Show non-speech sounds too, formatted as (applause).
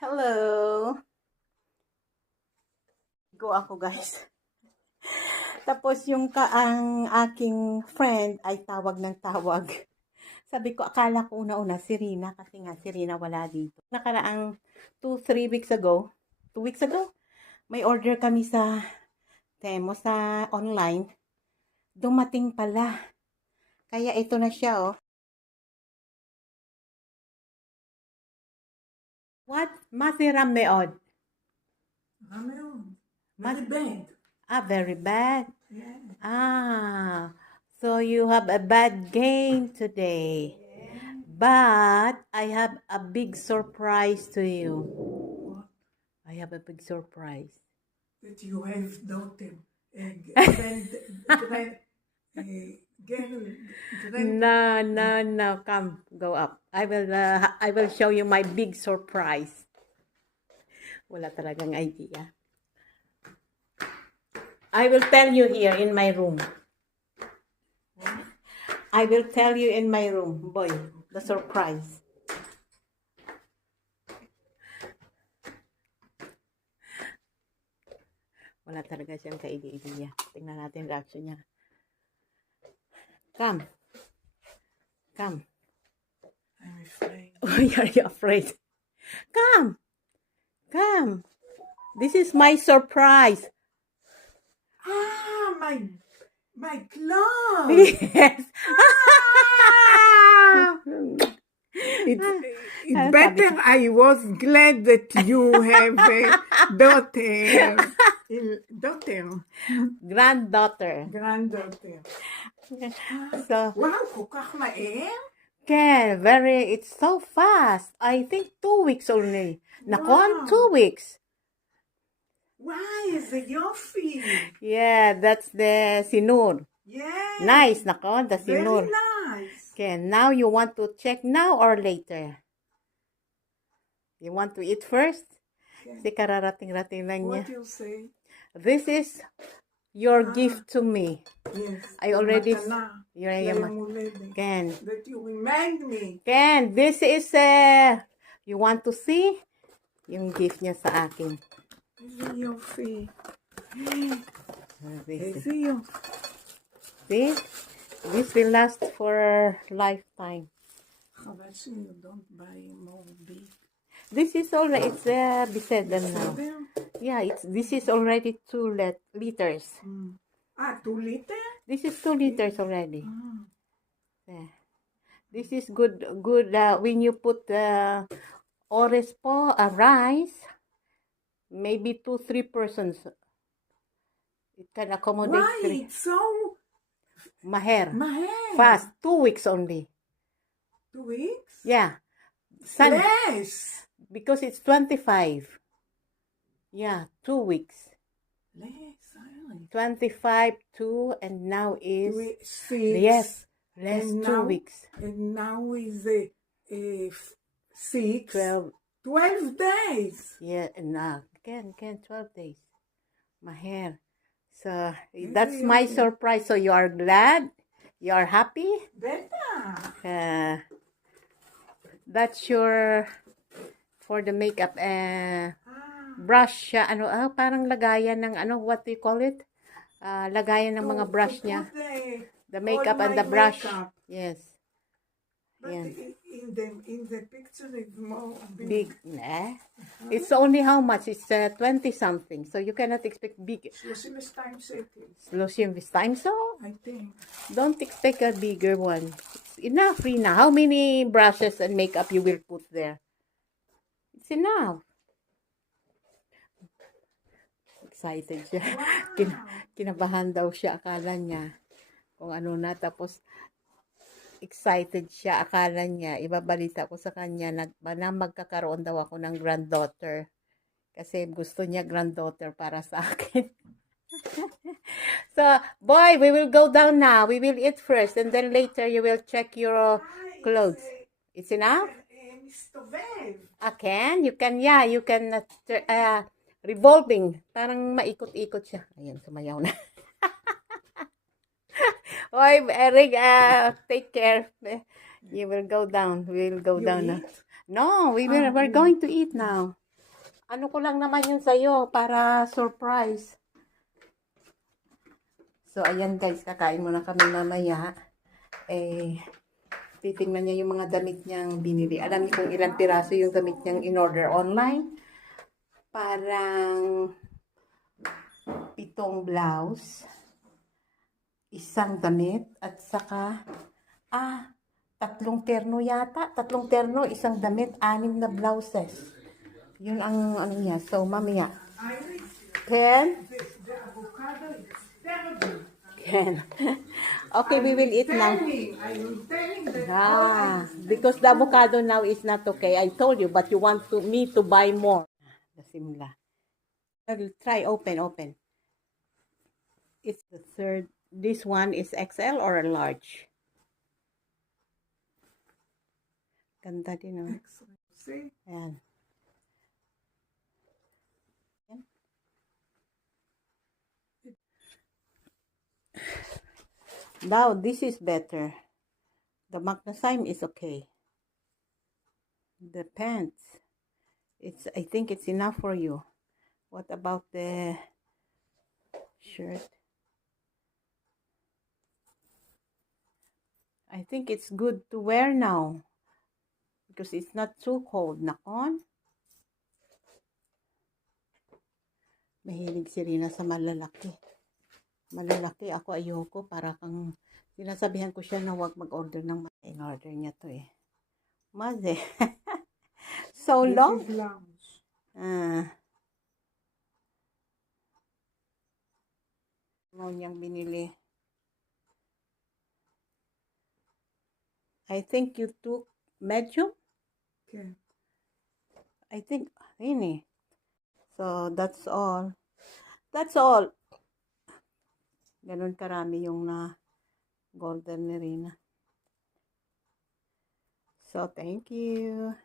Hello. Go ako guys. (laughs) Tapos yung ka ang aking friend ay tawag ng tawag. Sabi ko, akala ko una-una si Rina kasi nga si Rina wala dito. Nakaraang 2-3 weeks ago, 2 weeks ago, may order kami sa Temo sa online. Dumating pala. Kaya ito na siya oh. What? ما في رمي عود رمي very bad ah very bad yeah. ah so you have a bad game today yeah. but I have a big surprise to you what? I have a big surprise that you have nothing. (laughs) No, no, no. Come, go up. I will. Uh, I will show you my big surprise. Wala talagang idea. I will tell you here in my room. I will tell you in my room, boy, the surprise. Wala talaga siyang kaidi-idea. Tingnan natin reaction niya. Come. Come. I'm afraid. (laughs) Why are you afraid? Come. Come. This is my surprise. Ah, my, my clothes. (laughs) Yes. Ah! (laughs) It's, it's better I was glad that you have a daughter. Daughter. Granddaughter. Granddaughter. So, וואו, כל כך מהר? Ken, very, it's so fast. I think two weeks only. Nakon, Wow. two weeks. וואי, איזה יופי. Yeah, that's the sinur. Yeah. Nice, nakon, the Very sinur. nice. Ken, now you want to check now or later? You want to eat first? Okay. Kasi kararating-rating lang niya. What you say? This is your ah, gift to me. Yes. I already yeah, Ken. That you remind me. Ken, this is uh, you want to see yung gift niya sa akin. Your fee. Ah, this, see you. This will last for a lifetime. How about you don't buy more big? This is already it's uh, besettled now. Yeah, it's this is already two let liters. Mm. Ah, two liters. This is two liters already. Mm. Yeah. This is good good uh, when you put uh, orange a uh, rice, maybe two three persons. It can accommodate. Why three. it's so maher? Maher. Fast two weeks only. Two weeks? Yeah. Sun, less because it's 25. Yeah, two weeks. Really. 25, two, and now is. Three, six. Yes, less two now, weeks. And now is a uh, eh, six. 12. 12 days. Yeah, now again, again, 12 days. My hair. So eh, that's my surprise. So you are glad? You are happy? Better. Uh, that's your for the makeup eh, brush siya. Ano, ah, parang lagayan ng, ano, what do you call it? Uh, lagayan ng mga brush niya. The makeup and the brush. Yes. But yeah. in the in the picture it's more big. big nah. It's only how much? It's uh, 20 something. So you cannot expect big. Slosim is times 80. Slosim is times so? I think. Don't expect a bigger one. It's enough, Rina. How many brushes and makeup you will put there? It's enough. Excited siya. (laughs) Kin- kinabahan daw siya. Akala niya kung ano na. Tapos excited siya. Akala niya, ibabalita ko sa kanya na, na magkakaroon daw ako ng granddaughter. Kasi gusto niya granddaughter para sa akin. (laughs) so, boy, we will go down now. We will eat first and then later you will check your clothes. It's enough? אה, מסתובב. I can. You can, yeah, you can, uh, tur- uh, revolving. Parang maikot-ikot siya. Ayan, sumayaw na. (laughs) Oy, Eric, uh, take care. You will go down. We will go You down now. eat? No, we will, Ah, we're you- going to eat now. Ano ko lang naman yun sa'yo para surprise. So, ayan guys, kakain muna kami mamaya. Eh, titingnan niya yung mga damit niyang binili. Alam niyo kung ilang piraso yung damit niyang in-order online. Parang pitong blouse, isang damit, at saka, ah, tatlong terno yata. Tatlong terno, isang damit, anim na blouses. Yun ang ano niya. So, mamaya. Ken? Ken. (laughs) okay, we will eat now. Ah, because the avocado now is not okay. I told you, but you want to me to buy more. The simla. Try open, open. It's the third. This one is XL or a large? Ganda din. See? Ayan. Ayan. Now, this is better. The magnasime is okay. The pants, it's, I think it's enough for you. What about the shirt? I think it's good to wear now because it's not too cold. Nakon. Mahilig si Rina sa malalaki. Malalaki. Ako ayoko. Para kang sinasabihan ko siya na huwag mag-order ng in-order niya to eh. Maze. (laughs) so This long. Ah. Mo niyang binili. I think you took medium. Okay. I think, ini. So, that's all. That's all. Ganun karami yung na golden Rina. So, thank you.